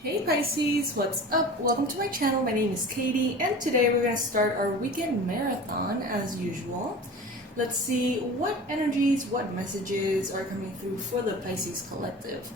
Hey Pisces, what's up? Welcome to my channel. My name is Katie, and today we're going to start our weekend marathon as usual. Let's see what energies, what messages are coming through for the Pisces collective.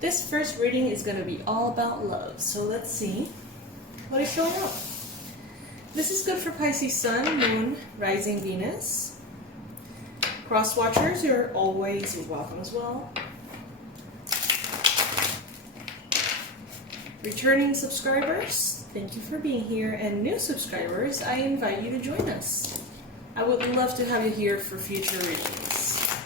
This first reading is going to be all about love, so let's see what is showing up. This is good for Pisces Sun, Moon, Rising Venus. Cross watchers, you're always welcome as well. Returning subscribers, thank you for being here, and new subscribers, I invite you to join us. I would love to have you here for future readings.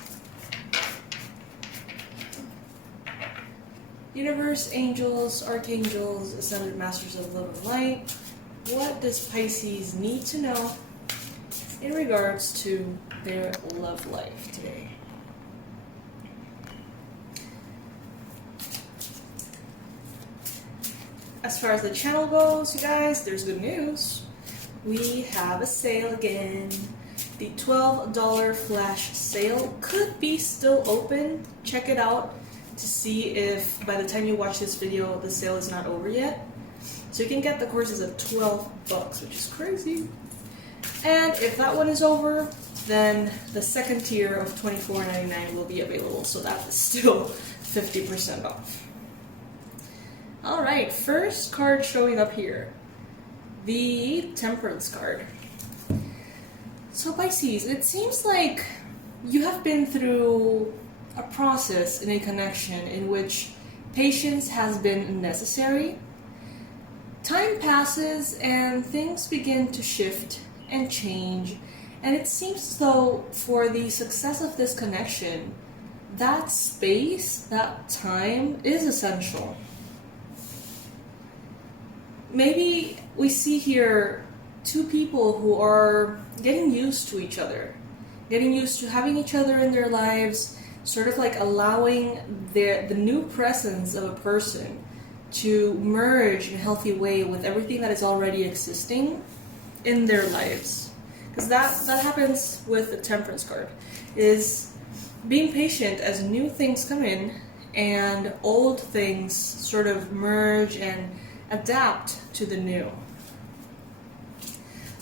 Universe, angels, archangels, ascended masters of love and light, what does Pisces need to know in regards to their love life today? As far as the channel goes, you guys, there's good news. We have a sale again. The $12 flash sale could be still open. Check it out to see if by the time you watch this video, the sale is not over yet. So you can get the courses at 12 bucks, which is crazy. And if that one is over, then the second tier of $24.99 will be available. So that is still 50% off. Alright, first card showing up here. The Temperance card. So Pisces, it seems like you have been through a process in a connection in which patience has been necessary. Time passes and things begin to shift and change, and it seems as though for the success of this connection, that space, that time is essential. Maybe we see here two people who are getting used to each other, getting used to having each other in their lives, sort of like allowing the new presence of a person to merge in a healthy way with everything that is already existing in their lives. Because that happens with the Temperance card, is being patient as new things come in and old things sort of merge and adapt to the new.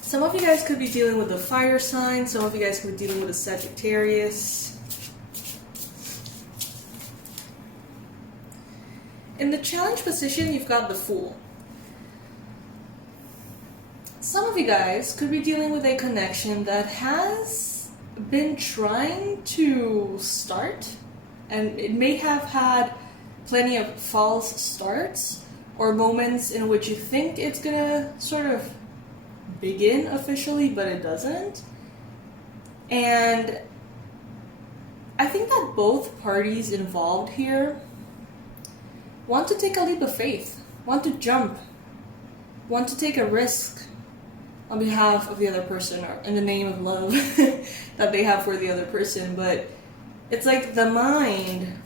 Some of you guys could be dealing with a fire sign, some of you guys could be dealing with a Sagittarius. In the challenge position, you've got the Fool. Some of you guys could be dealing with a connection that has been trying to start, and it may have had plenty of false starts, or moments in which you think it's gonna sort of begin officially, but it doesn't. And I think that both parties involved here want to take a leap of faith, want to jump, want to take a risk on behalf of the other person, or in the name of love that they have for the other person. But it's like the mind,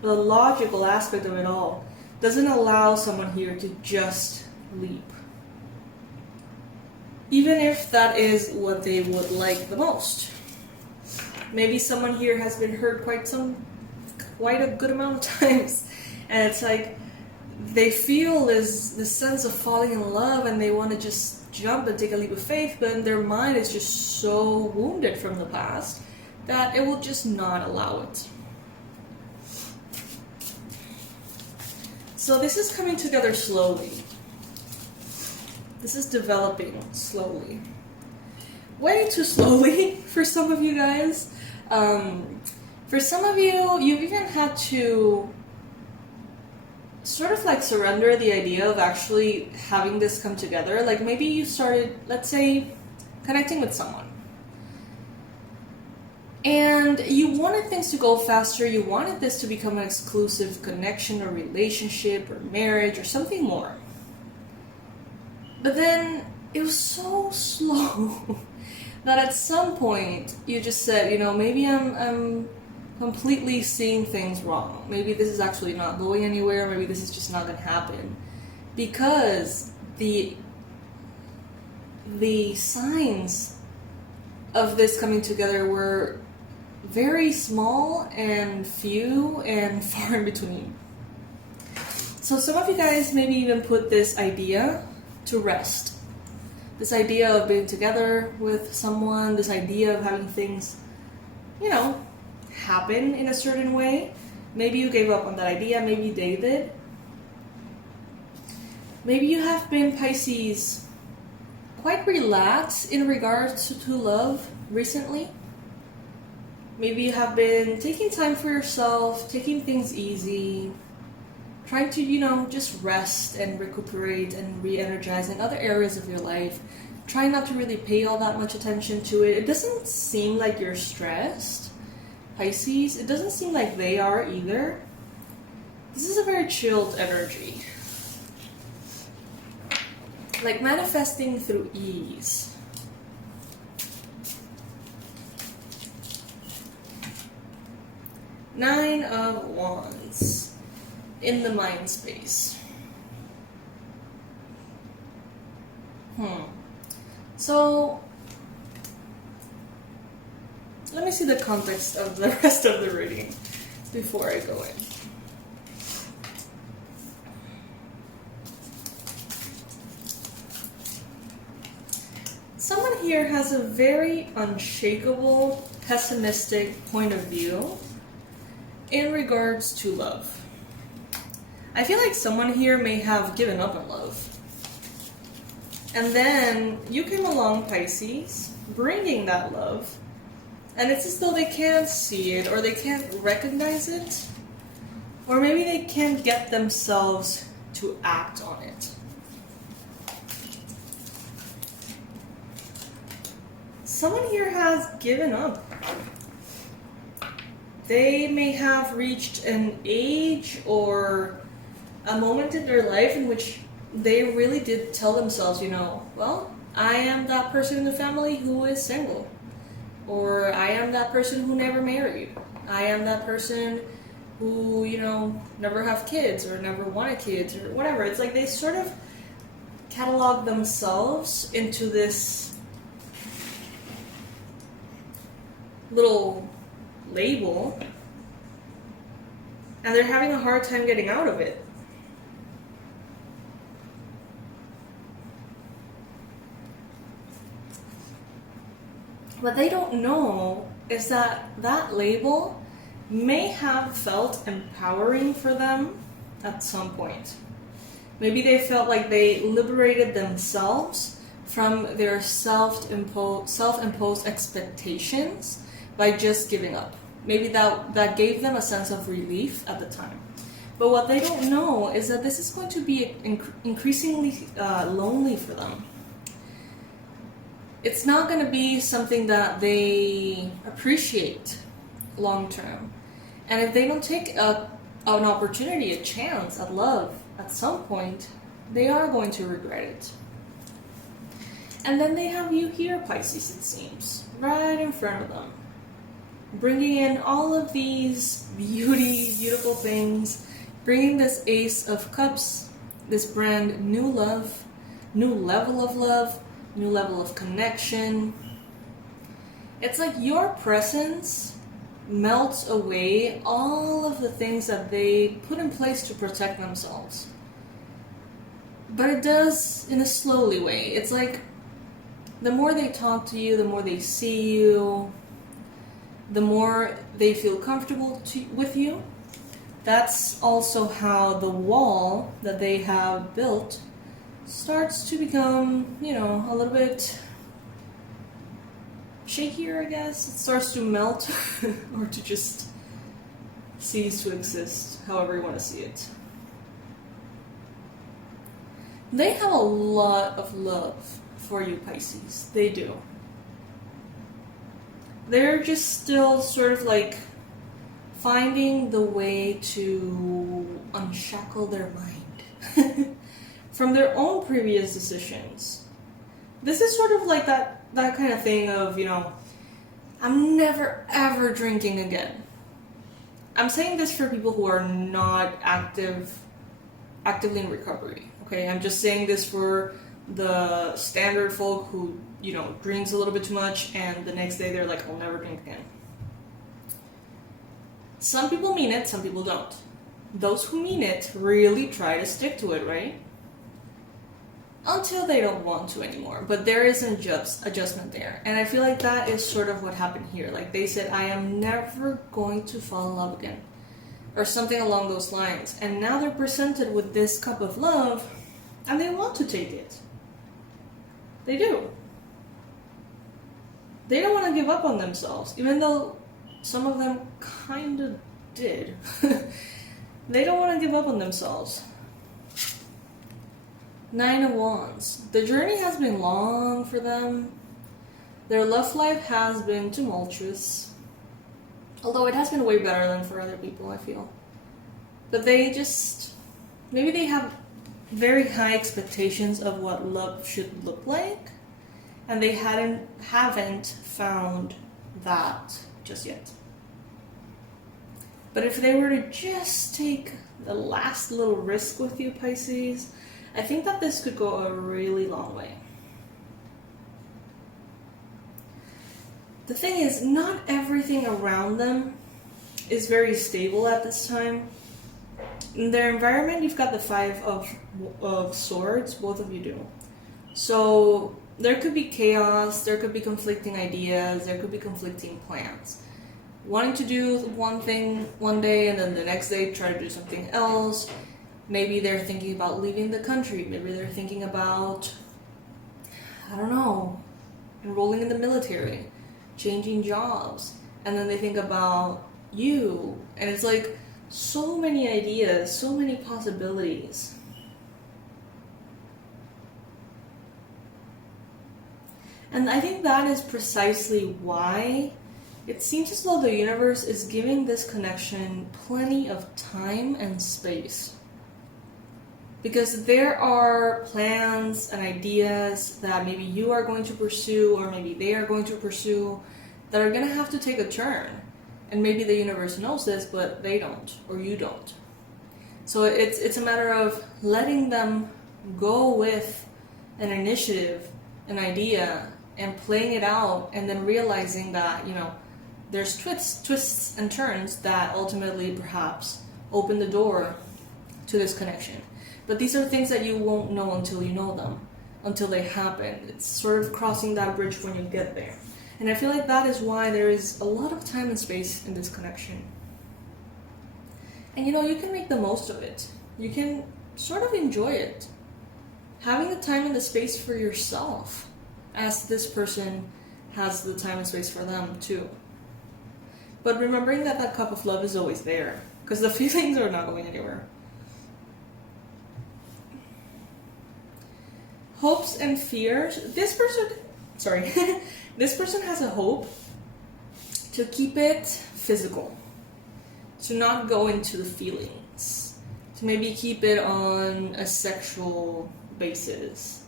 the logical aspect of it all, doesn't allow someone here to just leap. Even if that is what they would like the most. Maybe someone here has been hurt quite a good amount of times, and it's like they feel this sense of falling in love and they want to just jump and take a leap of faith, but their mind is just so wounded from the past that it will just not allow it. So this is coming together slowly. This is developing slowly. Way too slowly for some of you guys. For some of you, you've even had to sort of like surrender the idea of actually having this come together. Like maybe you started, let's say, connecting with someone. And you wanted things to go faster, you wanted this to become an exclusive connection or relationship or marriage or something more. But then it was so slow that at some point you just said, you know, maybe I'm completely seeing things wrong. Maybe this is actually not going anywhere, maybe this is just not going to happen. Because the signs of this coming together were very small and few and far in between. So some of you guys maybe even put this idea to rest. This idea of being together with someone, this idea of having things, you know, happen in a certain way. Maybe you gave up on that idea, maybe they did. Maybe you have been, Pisces, quite relaxed in regards to love recently. Maybe you have been taking time for yourself, taking things easy, trying to, you know, just rest and recuperate and re-energize in other areas of your life. Trying not to really pay all that much attention to it. It doesn't seem like you're stressed, Pisces. It doesn't seem like they are either. This is a very chilled energy. Like manifesting through ease. Nine of Wands in the mind space. So, let me see the context of the rest of the reading before I go in. Someone here has a very unshakable, pessimistic point of view in regards to love. I feel like someone here may have given up on love. And then you came along, Pisces, bringing that love. And it's as though they can't see it, or they can't recognize it. Or maybe they can't get themselves to act on it. Someone here has given up. They may have reached an age or a moment in their life in which they really did tell themselves, you know, well, I am that person in the family who is single. Or I am that person who never married. I am that person who, you know, never have kids or never wanted kids or whatever. It's like they sort of catalog themselves into this little label, and they're having a hard time getting out of it. What they don't know is that that label may have felt empowering for them at some point. Maybe they felt like they liberated themselves from their self-imposed expectations by just giving up. Maybe that gave them a sense of relief at the time. But what they don't know is that this is going to be increasingly lonely for them. It's not going to be something that they appreciate long term. And if they don't take an opportunity, a chance at love at some point, they are going to regret it. And then they have you here, Pisces, it seems, right in front of them, bringing in all of these beautiful things, bringing this Ace of Cups, this brand new love, new level of love, new level of connection. It's like your presence melts away all of the things that they put in place to protect themselves. But it does in a slowly way. It's like the more they talk to you, the more they see you, the more they feel comfortable with you. That's also how the wall that they have built starts to become, you know, a little bit shakier, I guess. It starts to melt or to just cease to exist, however you want to see it. They have a lot of love for you, Pisces. They do. They're just still sort of like finding the way to unshackle their mind from their own previous decisions. This is sort of like that kind of thing of, you know, I'm never ever drinking again. I'm saying this for people who are not actively in recovery, okay? I'm just saying this for the standard folk who, you know, drinks a little bit too much and the next day they're like, I'll never drink again. Some people mean it, some people don't. those who mean it really try to stick to it, right? Until they don't want to anymore. But there is an adjustment there. And I feel like that is sort of what happened here. Like they said, I am never going to fall in love again. Or something along those lines. And now they're presented with this cup of love and they want to take it. They do. They don't want to give up on themselves, even though some of them kind of did. They don't want to give up on themselves. 9 of Wands. The journey has been long for them. Their love life has been tumultuous. Although it has been way better than for other people, I feel. But they just... maybe they have very high expectations of what love should look like. And they haven't found that just yet. But if they were to just take the last little risk with you, Pisces, I think that this could go a really long way. The thing is, not everything around them is very stable at this time. In their environment, you've got the 5 of Swords, both of you do. So there could be chaos, there could be conflicting ideas, there could be conflicting plans. Wanting to do one thing one day and then the next day try to do something else. Maybe they're thinking about leaving the country. Maybe they're thinking about, I don't know, enrolling in the military, changing jobs. And then they think about you. And it's like so many ideas, so many possibilities. And I think that is precisely why it seems as though the universe is giving this connection plenty of time and space. Because there are plans and ideas that maybe you are going to pursue or maybe they are going to pursue that are going to have to take a turn. And maybe the universe knows this, but they don't, or you don't. So it's a matter of letting them go with an initiative, an idea, and playing it out, and then realizing that, you know, there's twists and turns that ultimately perhaps open the door to this connection. But these are things that you won't know until you know them, until they happen. It's sort of crossing that bridge when you get there. And I feel like that is why there is a lot of time and space in this connection. And you know, you can make the most of it. You can sort of enjoy it. Having the time and the space for yourself, as this person has the time and space for them too. But remembering that that cup of love is always there, because the feelings are not going anywhere. Hopes and fears. This person has a hope to keep it physical, to not go into the feelings, to maybe keep it on a sexual basis,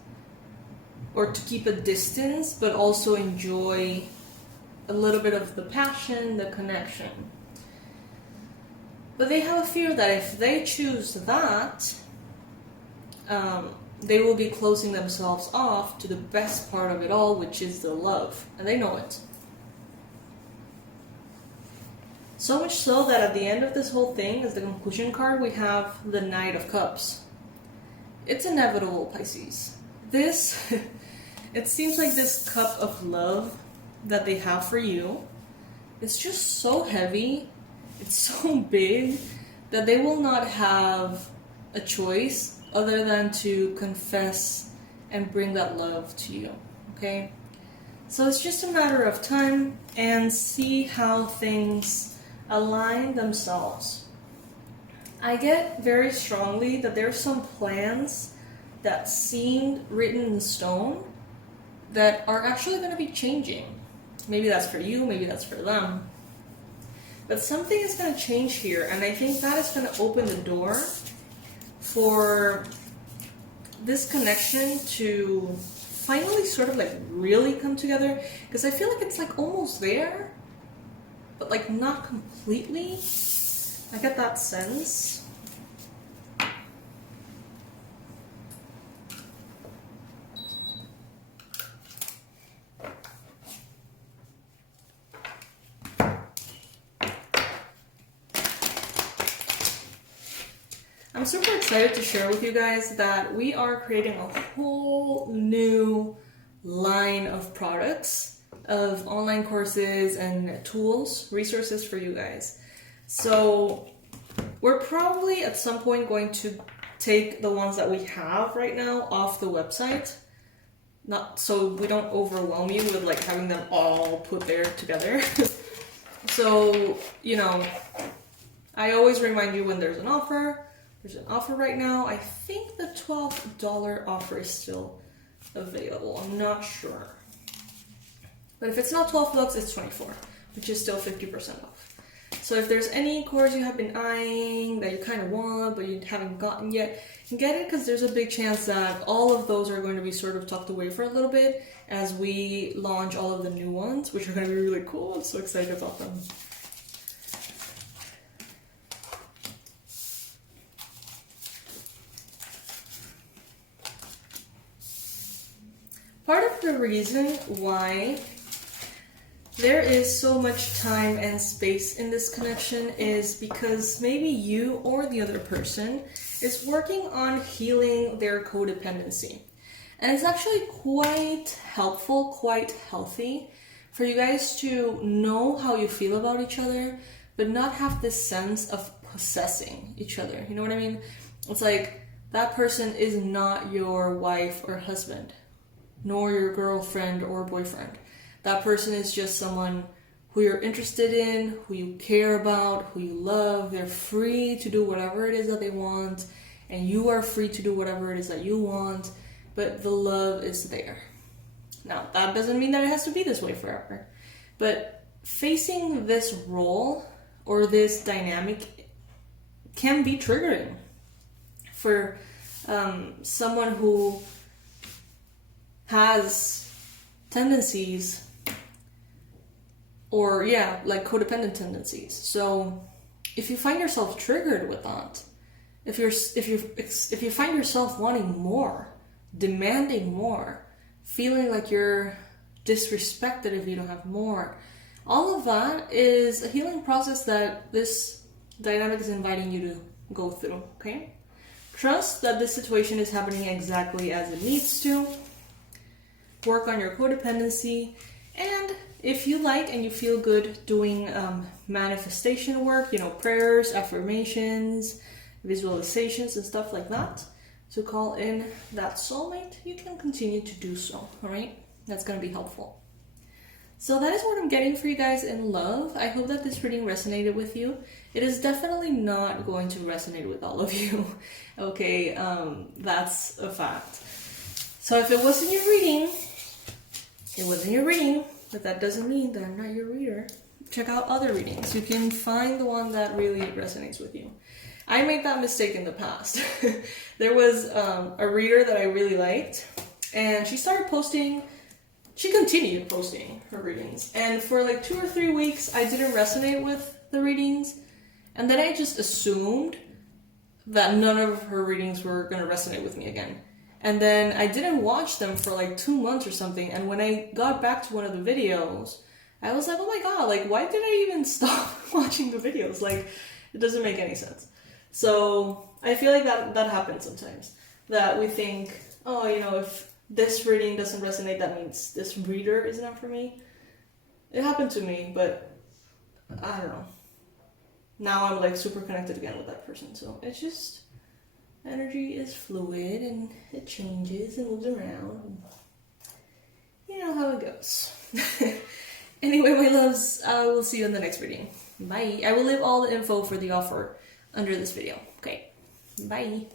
or to keep a distance, but also enjoy a little bit of the passion, the connection. But they have a fear that if they choose that, they will be closing themselves off to the best part of it all, which is the love. And they know it. So much so that at the end of this whole thing, as the conclusion card, we have the Knight of Cups. It's inevitable, Pisces. It seems like this cup of love that they have for you, it's just so heavy, it's so big, that they will not have a choice other than to confess and bring that love to you, okay? So it's just a matter of time and see how things align themselves. I get very strongly that there's some plans that seemed written in stone that are actually going to be changing. Maybe that's for you, maybe that's for them. But something is going to change here, and I think that is going to open the door for this connection to finally sort of like really come together, because I feel like it's like almost there, but like not completely. I get that sense. I'm super excited to share with you guys that we are creating a whole new line of products, of online courses and tools, resources for you guys. So we're probably at some point going to take the ones that we have right now off the website, not so we don't overwhelm you with like having them all put there together. So, you know, I always remind you when there's an offer. There's an offer right now. I think the $12 offer is still available. I'm not sure. But if it's not $12, it's $24, which is still 50% off. So if there's any course you have been eyeing that you kind of want, but you haven't gotten yet, you can get it, because there's a big chance that all of those are going to be sort of tucked away for a little bit as we launch all of the new ones, which are going to be really cool. I'm so excited about them. Part of the reason why there is so much time and space in this connection is because maybe you or the other person is working on healing their codependency. And it's actually quite helpful, quite healthy for you guys to know how you feel about each other, but not have this sense of possessing each other. You know what I mean? It's like that person is not your wife or husband, nor your girlfriend or boyfriend. That person is just someone who you're interested in, who you care about, who you love. They're free to do whatever it is that they want, and you are free to do whatever it is that you want, but the love is there. Now, that doesn't mean that it has to be this way forever, but facing this role or this dynamic can be triggering for someone who has tendencies, or like codependent tendencies. So if you find yourself triggered with that, if you find yourself wanting more, demanding more, feeling like you're disrespected if you don't have more, all of that is a healing process that this dynamic is inviting you to go through, okay? Trust that this situation is happening exactly as it needs to. Work on your codependency, and if you like and you feel good doing manifestation work, you know, prayers, affirmations, visualizations, and stuff like that, to call in that soulmate, you can continue to do so, all right? That's going to be helpful. So that is what I'm getting for you guys in love. I hope that this reading resonated with you. It is definitely not going to resonate with all of you, okay? That's a fact. So if it wasn't your reading, it wasn't your reading, but that doesn't mean that I'm not your reader. Check out other readings. You can find the one that really resonates with you. I made that mistake in the past. There was a reader that I really liked, and she continued posting her readings. And for like 2 or 3 weeks, I didn't resonate with the readings. And then I just assumed that none of her readings were going to resonate with me again. And then I didn't watch them for like 2 months or something. And when I got back to one of the videos, I was like, oh my god, like, why did I even stop watching the videos? Like, it doesn't make any sense. So I feel like that happens sometimes. That we think, oh, you know, if this reading doesn't resonate, that means this reader is not for me. It happened to me, but I don't know. Now I'm like super connected again with that person. So it's just, energy is fluid and it changes and moves around. And you know how it goes. Anyway, my loves, I will see you in the next reading. Bye. I will leave all the info for the offer under this video. Okay. Bye.